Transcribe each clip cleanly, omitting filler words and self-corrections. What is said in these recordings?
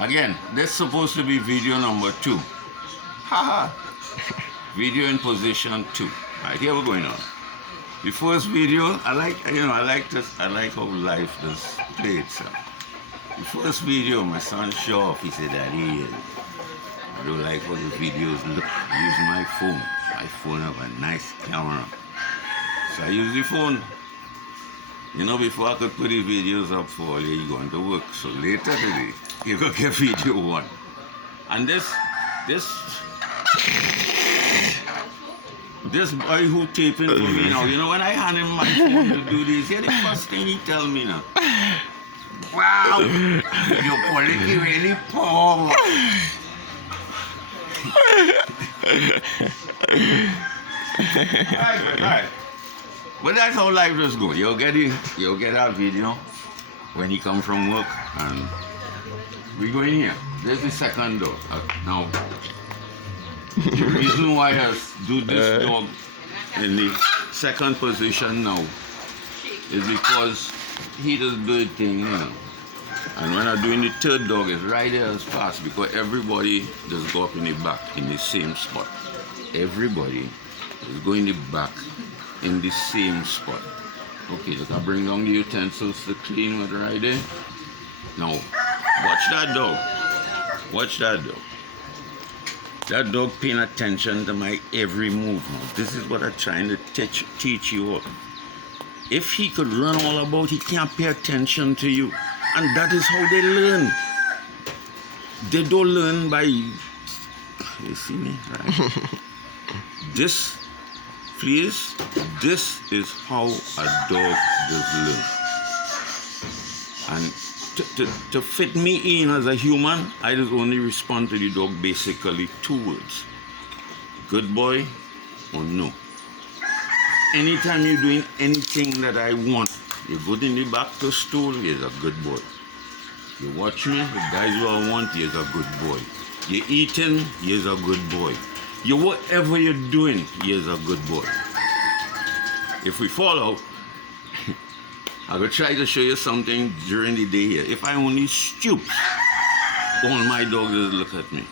Again, this is supposed to be video number 2. Haha. Video in position 2. Right, here we're going on. The first video, I like how life does play itself. The first video, my son showed off. He said, Daddy, I don't like how the videos look. I use my phone. My phone have a nice camera. So I use the phone. You know, before I could put the videos up for all you going to work. So later today, you could get video 1. And this boy who taping for me now, you know, when I hand him my phone to do this, here the first thing he tell me now, wow, your quality really poor. Right. But that's how life does go. You'll get our video when you come from work, and we go in here. There's the second door. Now, the reason why I do this dog in the second position now is because he does bird thing, you know. And when I'm doing the third dog, it's right there as fast because everybody does go up in the back in the same spot. Everybody is going in the back in the same spot. Okay, look, I bring down the utensils to clean with right there. Now, watch that dog. Watch that dog. That dog paying attention to my every move now. This is what I'm trying to teach you all. If he could run all about, he can't pay attention to you. And that is how they learn. They don't learn by, you see me, right? This is how a dog does learn. And to fit me in as a human, I just only respond to the dog basically 2 words. Good boy or no. Anytime you're doing anything that I want, you go in the back to stool, he's a good boy. You watch me, the guys who I want, he's a good boy. You're eating, he's a good boy. You whatever you're doing, he's a good boy. If we fall out, I will try to show you something during the day here. If I only stoop, all my dogs just look at me.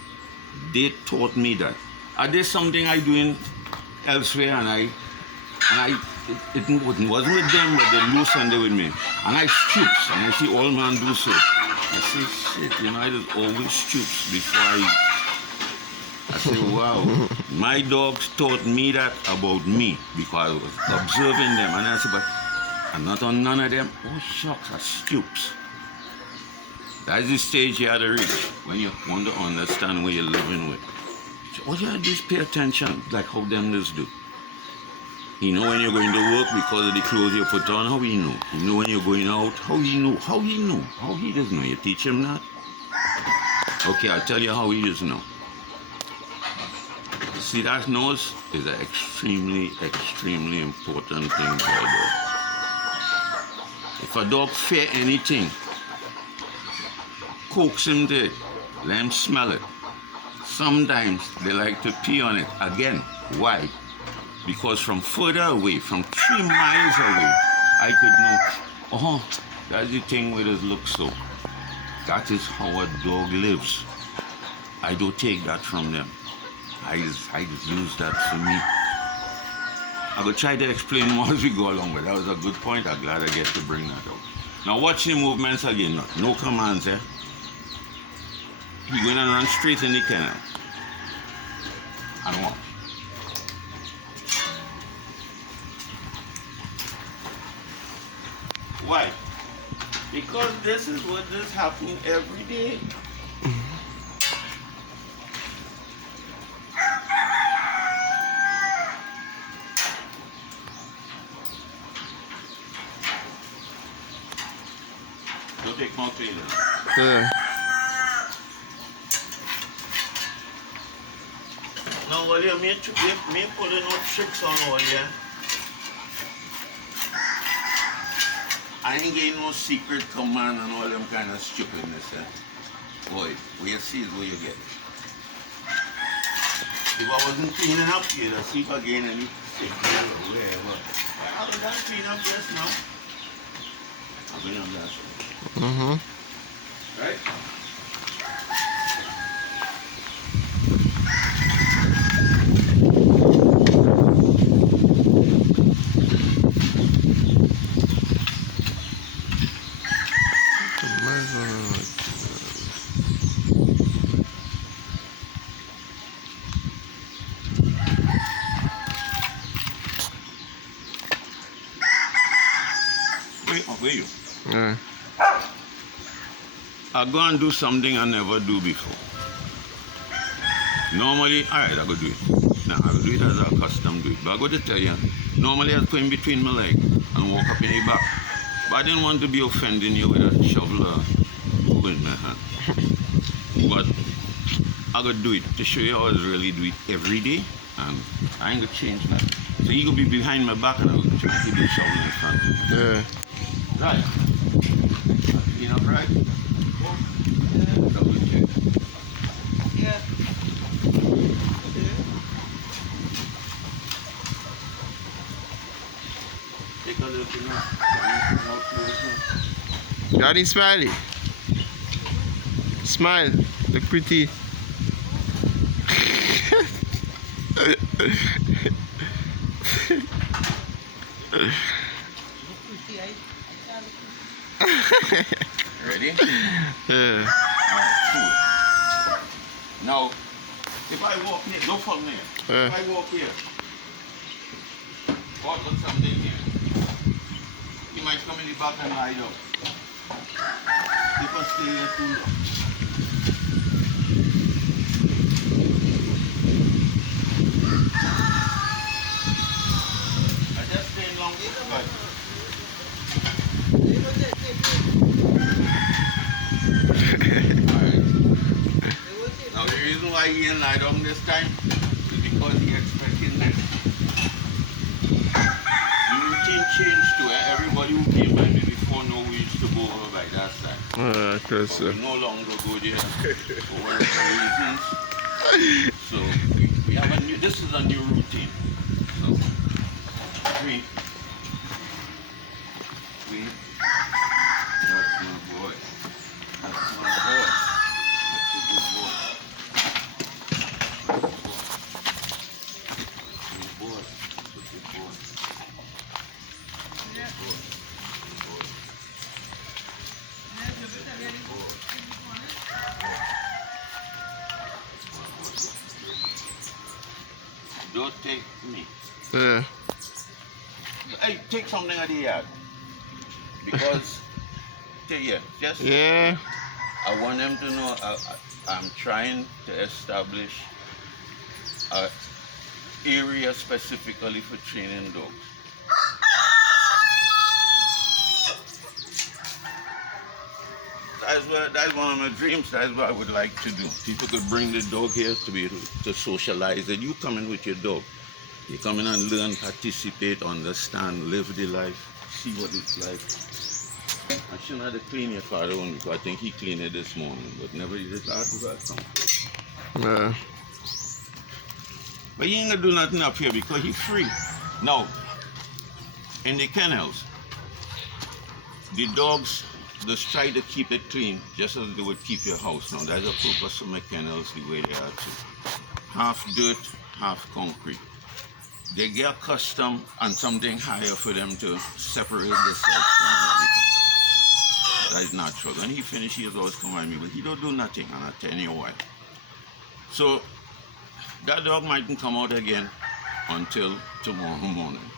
They taught me that. Are there something I doing elsewhere and it wasn't with them, but they loosened it with me. And I stoops, and I see all man do so. I say, shit, you know, I just always stoops before I say, wow, my dogs taught me that about me because I was observing them. And I said, but I'm not on none of them. Oh, shucks, I stoops. That's the stage you have to reach when you want to understand what you're living with. So all you have to do is pay attention, like how them just do. You know when you're going to work because of the clothes you put on, how he know? You know when you're going out, how he know? How he know? How he does know? You teach him that? Okay, I'll tell you how he does know. See, that nose is an extremely, extremely important thing for a dog. If a dog fear anything, coax him to it, let him smell it. Sometimes they like to pee on it. Again, why? Because from further away, from 3 miles away, I could know, oh, that's the thing where it looks so. That is how a dog lives. I don't take that from them. I just use that for me. I will try to explain more as we go along, but that was a good point. I'm glad I get to bring that out. Now watch the movements again. No commands, eh? You're going to run straight in the kennel. And watch. Why? Because this is what is happening every day. Don't take my cleaner. Yeah. Now, William, me putting no tricks on all, yeah? I ain't getting no secret command and all them kind of stupidness, eh? Boy, what you see is what you get. If I wasn't cleaning up, you'd see if I gain any sick or whatever. I was done clean up just now. I'll clean up that. Mm-hmm. Right? I go and do something I never do before. Normally, alright, I go do it. Now, I go do it as I custom do it. But I go to tell you, normally I go in between my leg and walk up in the back. But I didn't want to be offending you with a shovel or hoe in my hand. But I go do it to show you how I really do it every day. And I ain't gonna change that. So you go be behind my back and I go try to keep the shovel in front. Yeah. Right. You know, right? Double check. Yeah. Take a look, you know. Daddy Smiley. Smile. Look pretty. Ready? Yeah. Alright, cool. Now, if I walk here, don't follow me. If I walk here, or put something here, he might come in the back and lie down. If I stay here too long. I just stay long, but now the reason why he ain't lie down this time is because he expecting that. The routine changed to it. Everybody who came by me before know we used to go over by that side. Cause, But we no longer go there for whatever reasons. So we have a new, this is a new routine. So three. That's my boy. That's my boy. That's a good boy. Good boy. Good boy. Good boy. Don't take me. yeah. Hey, take something out of the yard. Because, just Yeah. I want them to know I'm trying to establish an area specifically for training dogs. That's one of my dreams. That's what I would like to do. People could bring the dog here to be able to socialize it. You come in with your dog. You come in and learn, participate, understand, live the life, see what it's like. I shouldn't have to clean your father one because I think he cleaned it this morning, but never did it after that come. Yeah. But he ain't gonna do nothing up here because he's free. Now, in the kennels, the dogs just try to keep it clean, just as they would keep your house. Now, that's the purpose of my kennels the way they are too. Half dirt, half concrete. They get accustomed and something higher for them to separate themselves from everything. That is natural. When he finishes, he always come at me, but he don't do nothing, and I tell you why. So, that dog mightn't come out again until tomorrow morning,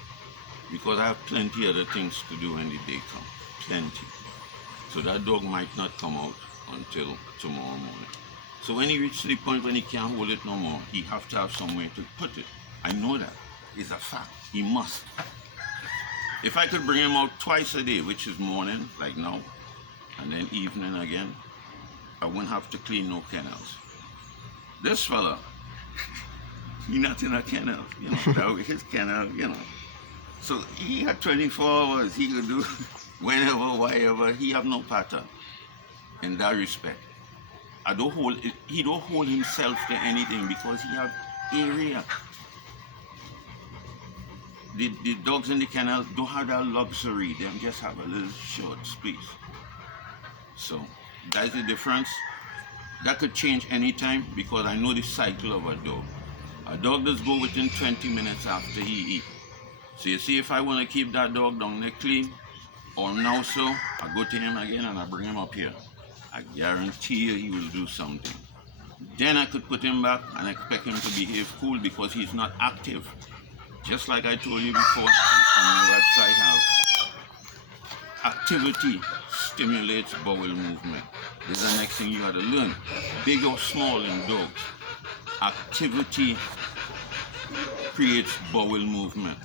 because I have plenty other things to do when the day comes. Plenty. So that dog might not come out until tomorrow morning. So when he reaches the point when he can't hold it no more, he have to have somewhere to put it. I know that. It's a fact. He must. If I could bring him out twice a day, which is morning, like now, and then evening again, I wouldn't have to clean no kennels. This fella, he not in a kennel, you know, that was his kennel, you know. So he had 24 hours, he could do whenever, wherever. He have no pattern in that respect. He don't hold himself to anything because he have area. The dogs in the kennel don't have that luxury. They just have a little short space. So that's the difference. That could change anytime because I know the cycle of a dog. A dog does go within 20 minutes after he eats. So you see, if I want to keep that dog down there clean, or now so, I go to him again and I bring him up here. I guarantee you he will do something. Then I could put him back and expect him to behave cool because he's not active. Just like I told you before on my website how activity stimulates bowel movement. This is the next thing you got to learn. Big or small in dogs, activity creates bowel movement.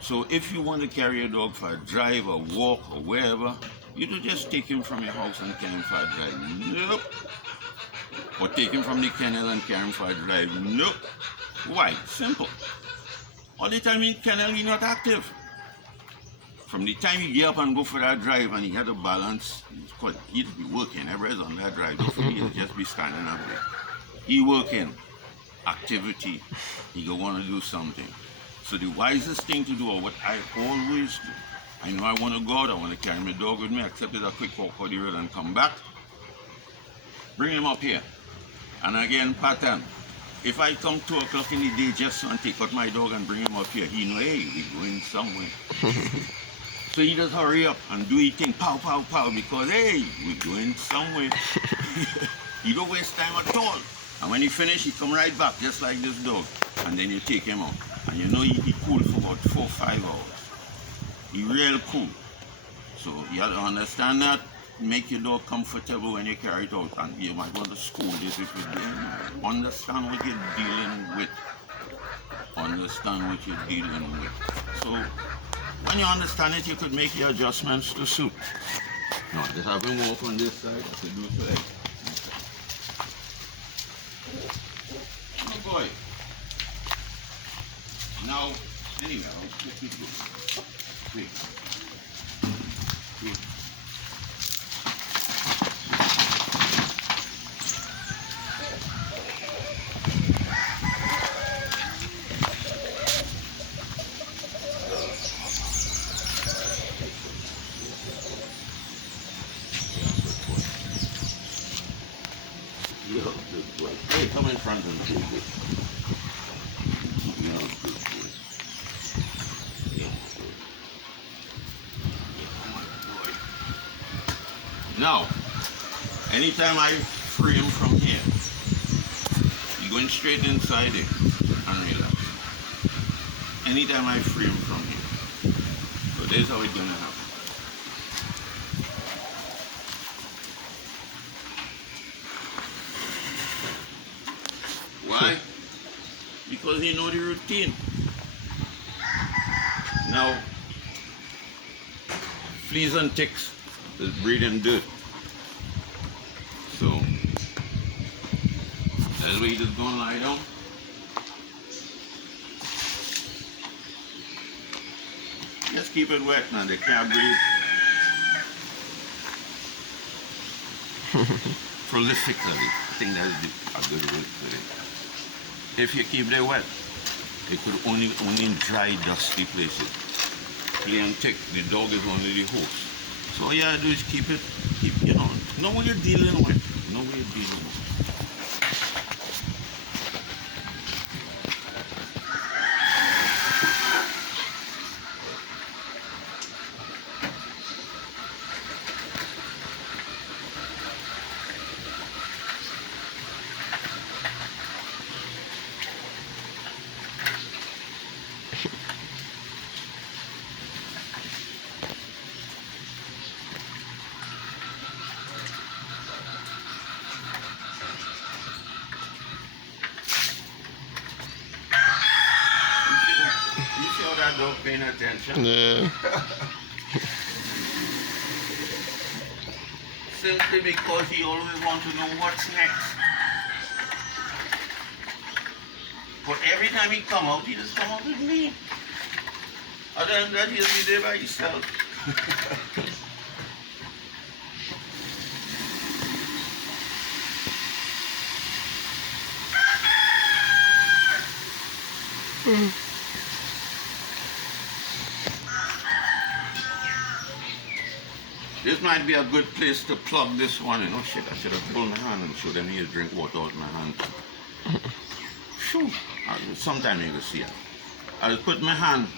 So if you want to carry a dog for a drive or walk or wherever, you don't just take him from your house and carry him for a drive. Nope. Or take him from the kennel and carry him for a drive. Nope. Why? Simple. All the time in kennel, he's not active. From the time you get up and go for that drive and he had a balance, he'd be working. Everybody's on that drive. He'll just be standing up there. He working. Activity. He go want to do something. So the wisest thing to do, or what I always do, I know I want to go out, I want to carry my dog with me, except it's a quick walk for the road and come back. Bring him up here. And again, pattern. If I come 2 o'clock in the day just to take out my dog and bring him up here, he know, hey, we're going somewhere. So he just hurry up and do his thing, pow, pow, pow, because, hey, we're going somewhere. You don't waste time at all. And when he finish, he come right back, just like this dog. And then you take him out. And you know he cool for about 4 or 5 hours. He real cool. So you have to understand that. Make your dog comfortable when you carry it out. And you might want to school this if you're doing. Understand what you're dealing with. Understand what you're dealing with. So when you understand it, you could make your adjustments to suit. Now, just have him walk on this side. I could do it like. Oh boy. Now, anyway, I'll keep it going. Wait. Wait. Yeah, good boy. Hey, come in front and do this. Yeah, good boy. Yeah, good. Now, anytime I free him from here, you're going straight inside it and relax. Anytime I free him from here. So this is how it's gonna happen. Why? Because he know the routine. Now, fleas and ticks is breeding dirt. So, that's why you just gonna lie down. Just keep it wet now, they can't breathe. Prolifically, I think that is a good word for it. If you keep them wet, they could only in dry, dusty places. Flea and tick, the dog is only the host. So all you gotta do is keep, know what you're dealing with. Know what you're dealing with. That dog paying attention. Yeah. Simply because he always wants to know what's next. But every time he come out, he just come out with me. Other than that, he'll be there by himself. This might be a good place to plug this one. You know, shit, I should have pulled my hand and showed them here drink water out my hand. Phew. Sometime you will see it. I'll put my hand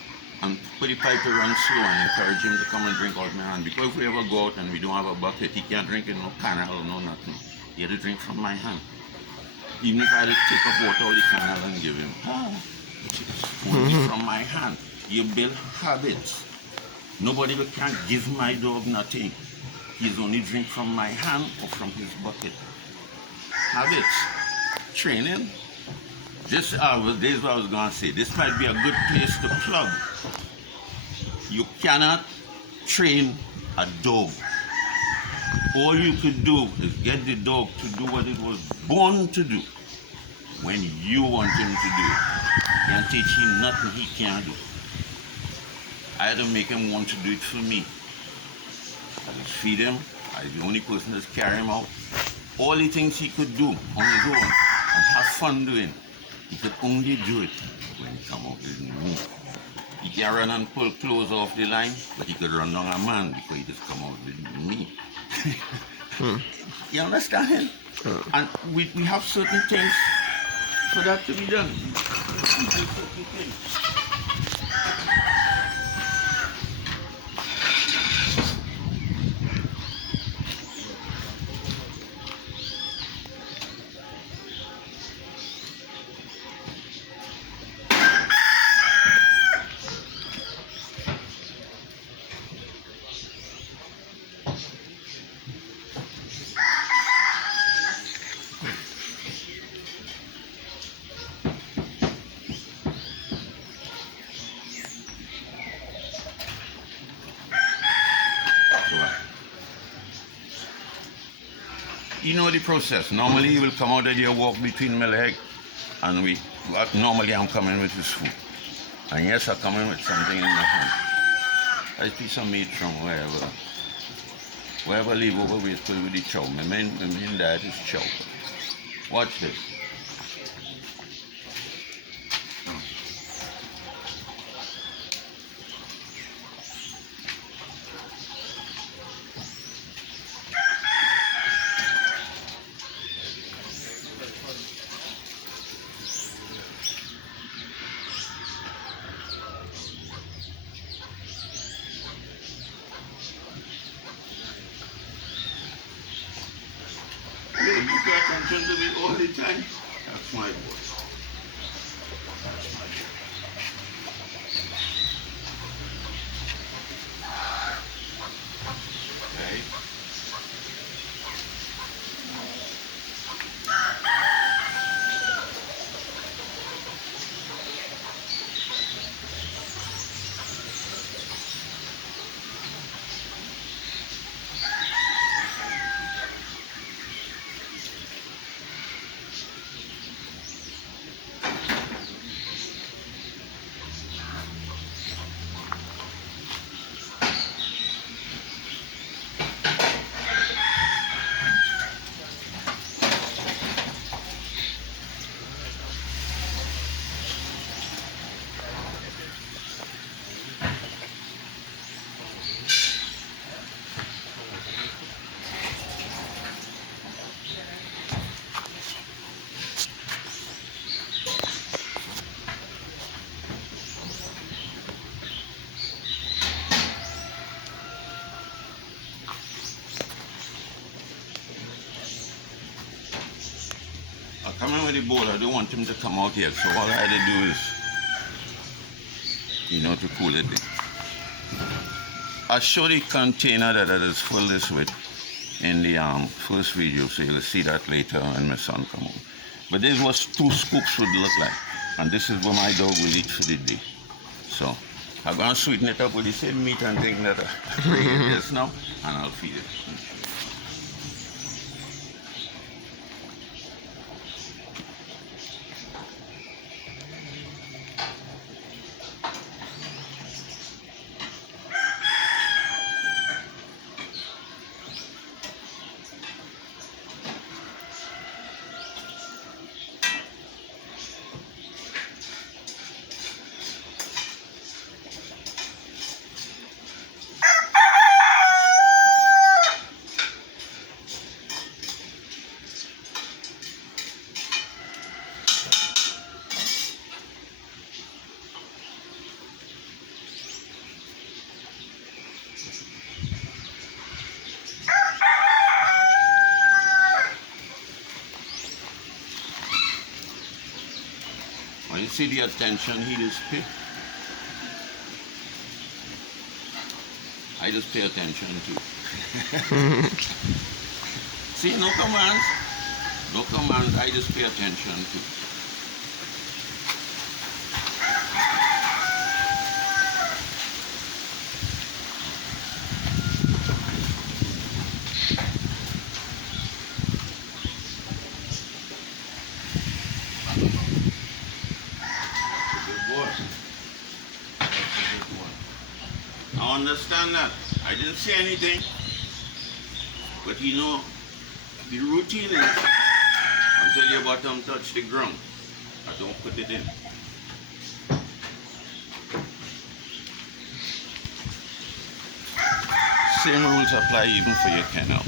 and put the pipe to run slow and encourage him to come and drink out my hand. Because if we ever go out and we don't have a bucket, he can't drink in no canal, no nothing. He had to drink from my hand. Even if I had to take up water out of the canal and give him. Only from my hand. You build habits. Nobody can't give my dog nothing. He's only drink from my hand or from his bucket. Habits. Training. This is what I was going to say. This might be a good place to plug. You cannot train a dog. All you could do is get the dog to do what it was born to do when you want him to do it. You can't teach him nothing he can't do. I had to make him want to do it for me. I just feed him. I was the only person that's carry him out. All the things he could do on his own and have fun doing, he could only do it when he come out with me. He can run and pull clothes off the line, but he could run down a man because he just come out with me. You understand him? And we have certain things for that to be done. We do certain things. You know the process. Normally he will come out of there, walk between my leg, and normally I'm coming with his food. And yes, I come in with something in my hand. I piece of meat from wherever I leave over, we put with the chow. My main diet is chow. Watch this. Yeah, you pay attention to me all the time. That's my boy. That's my boy. Okay. I come in with the bowl. I don't want him to come out yet. So all I had to do is, to cool it down. I'll show the container that I just filled this with in the first video, so you'll see that later when my son come home. But this is what 2 scoops would look like. And this is what my dog will eat for the day. So I'm going to sweeten it up with the same meat and thing that I bring it just now, and I'll feed it. When you see the attention he just pay, I just pay attention to. See, no commands. No commands. I just pay attention to. I understand that. I didn't say anything. But you know, the routine is until your bottom touch the ground. I don't put it in. Same rules apply even for your kennel.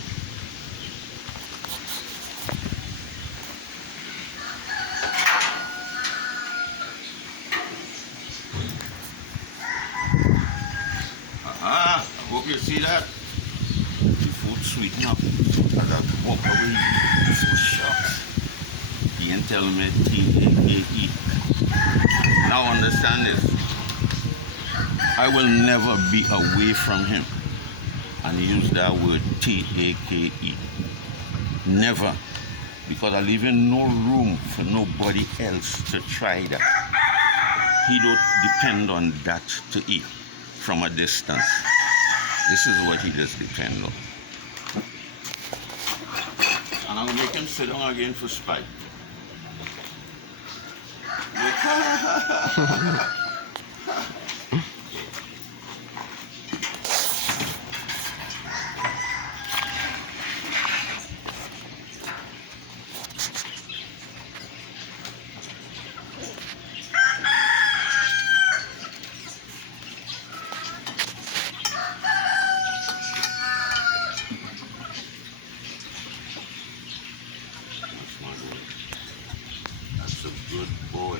I hope you see that. The food sweeten up. And that walk away so sharp. He ain't tell me T-A-K-E. Now understand this. I will never be away from him and use that word T-A-K-E. Never. Because I leave in no room for nobody else to try that. He don't depend on that to eat from a distance. This is what he just depends on. And I'm going to make him sit down again for spite. That's a good boy.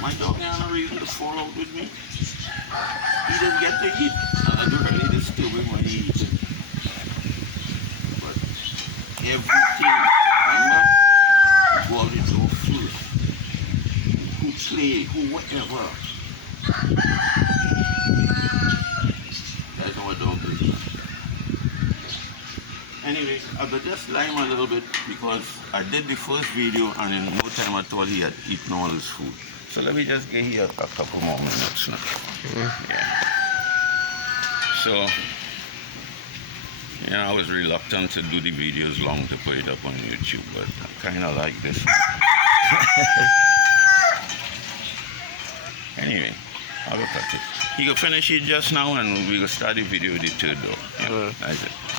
My dog ain't no reason to fall out with me. He just get to eat. And I don't really disturb him when he eats. But everything, remember? You go out and go first. Who play, who whatever. That's how I don't do it. Anyway, I could just lie him a little bit because I did the first video and in no time at all he had eaten all his food. So let me just get here a couple more minutes now. Yeah. So, yeah, I was reluctant to do the videos long to put it up on YouTube, but I kind of like this one. Anyway, I'll look at it. He will finish it just now and we will start the video with the third dog. Yeah, that's it.